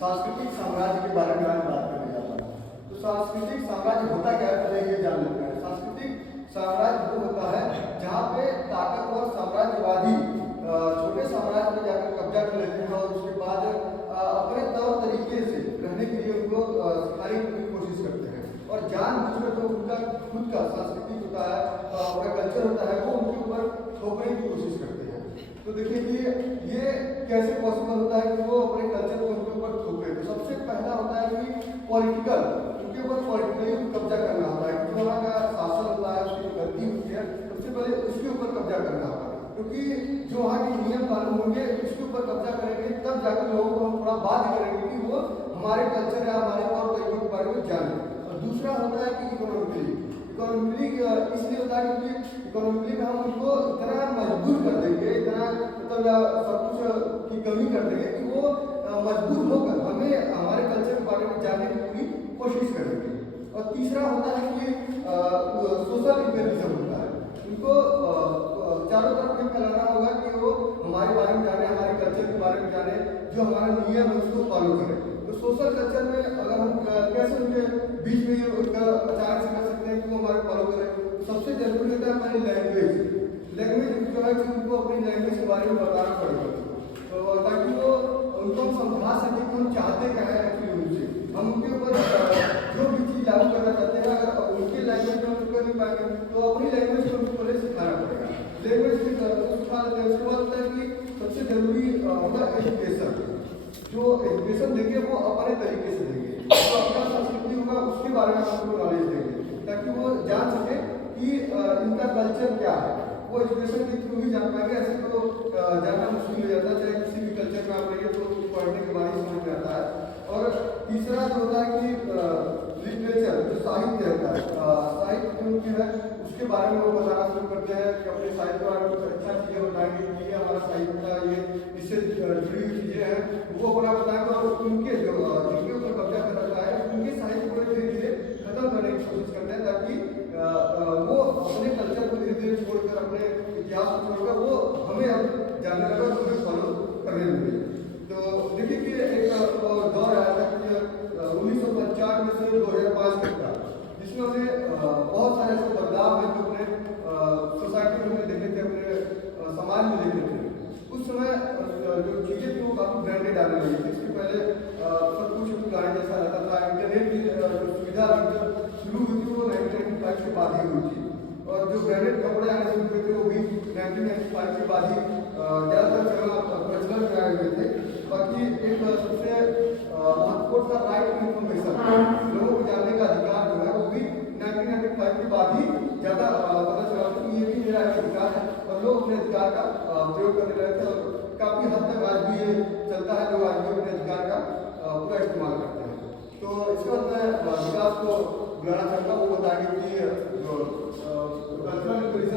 सांस्कृतिक साम्राज्य के बारे में आज बात करने जा रहा हूँ। तो सांस्कृतिक साम्राज्य होता क्या है, पहले ये जान लेते हैं। सांस्कृतिक साम्राज्य वो होता है जहाँ पे ताकतवर साम्राज्यवादी छोटे साम्राज्य में जाकर कब्जा कर लेते हैं और उसके बाद अपने तौर तरीके से रहने के लिए उनको सिखाने की कोशिश करते हैं और जानबूझकर जो उनका खुद का सांस्कृतिक होता है, उनका कल्चर होता है, वो उनके ऊपर थोपने की कोशिश करते हैं। तो देखिए कि ये कैसे पॉसिबल होता है कि वो अपने कल्चर को उनके ऊपर थोपे। तो सबसे पहला होता है कि पॉलिटिकल, उनके ऊपर पॉलिटिकली कब्जा करना होता है। कि वहाँ का शासन होता है, उसकी गद्दी होती है, सबसे पहले उसके ऊपर कब्जा करना होता है, क्योंकि जो वहाँ के नियम कानून होंगे उसके ऊपर कब्जा करेंगे, तब जाकर लोगों को हम थोड़ा बाध्य करेंगे कि वो हमारे कल्चर या हमारे तौर तरीकों के बारे में जाने। और दूसरा होता है कि इकोनॉमिकली इसलिए होता है क्योंकि इकोनॉमिकली में हम उनको इतना मजबूर कर देंगे, इतना मतलब सब कुछ की कमी कर देंगे कि वो मजबूर होकर हमें हमारे कल्चर के बारे में जानने की पूरी कोशिश करेंगे। और तीसरा होता है कि सोशल इंपेरिज्म होता है। उनको चारों तरफ ये फैलाना होगा कि वो हमारे बारे में जाने, हमारे कल्चर के बारे में जाने, जो हमारा नियम है उसको फॉलो करें। तो सोशल कल्चर में अगर हम कैसे उनके बीच में ये उनका अचानक से कर सकते हैं कि वो हमारे फॉलो करें, तो सबसे जरूरी होता है हमारी लैंग्वेज जो है कि उनको अपनी लैंग्वेज के बारे में बताना पड़ेगा, तो ताकि वो उनको हम समझा सकें कि हम चाहते क्या है एक्चुअली उनसे। हम उनके ऊपर जो भी चीज़ लागू करना चाहते हैं, अगर उनके लैंग्वेज में उनको नहीं पाएंगे तो अपनी लैंग्वेज को उनको पहले सिखाना पड़ेगा। लैंग्वेज की सिखा देते हैं। उसके बाद होता है कि सबसे जरूरी होगा एजुकेशन। जो एजुकेशन देंगे वो अपने तरीके से देंगे, तो अपना संस्कृति होगा उसके बारे में हमको नॉलेज देंगे, ताकि वो जान सके कि इनका कल्चर क्या है। वो एजुकेशन के थ्रू ही जान पाएंगे, ऐसे तो जानना मुश्किल हो जाता है। चाहे किसी भी कल्चर में आप रहिए तो पढ़ने के बाद ही समझ में आता है। और तीसरा जो होता है कि लिटरेचर, जो साहित्य होता है, साहित्य जो है उसके बारे में वो बताना शुरू करते हैं कि अपने साहित्य के बारे में कुछ अच्छा चीज़ें बताएंगे कि ये हमारा साहित्य का ये इससे जुड़ी हुई चीज़ें हैं, वो अपना बताएंगे। और उनके जो जिनके ऊपर कब्जा कर रखा है उनके साहित्य को धीरे धीरे खत्म करने की कोशिश करते हैं, ताकि वो अपने कल्चर को धीरे धीरे छोड़कर, अपने इतिहास को छोड़कर वो हमें अब जानने लगा, हमें फॉलो करने लगे। तो देखिए कि एक दौर आया था कि 1995 से 2005 तक का, जिसमें हमें बहुत सारे ऐसे बदलाव हैं जो अपने सोसाइटी में देखे थे, अपने समाज में देखे थे। उस समय जो चीज़ें थी वो काफ़ी ब्रांडेड आने लगी थी। इसके पहले सब कुछ गाड़ी जैसा रहता था। इंटरनेट की जो सुविधा शुरू हुई थी वो 1995 के बाद ही हुई थी, और जो ब्रांडेड कपड़े आने शुरू हुए थे वो भी 1995 के बाद ही ज़्यादातर प्रचलन में आए हुए थे। बाकी एक सबसे महत्वपूर्ण था राइट टू इन्फॉर्मेशन, लोगों को जानने का अधिकार जो है वो भी 1995 के बाद ही ज़्यादा पता चला कि ये भी मेरा अधिकार है, और लोग अपने अधिकार का प्रयोग करने लगे थे। और काफ़ी हद तक आज भी ये चलता है, लोग आज भी अपने अधिकार का पूरा इस्तेमाल करते हैं। तो इसके बाद मैं विकास को बुलाना चाहता हूँ, वो बताएंगे कि जो कल्चरल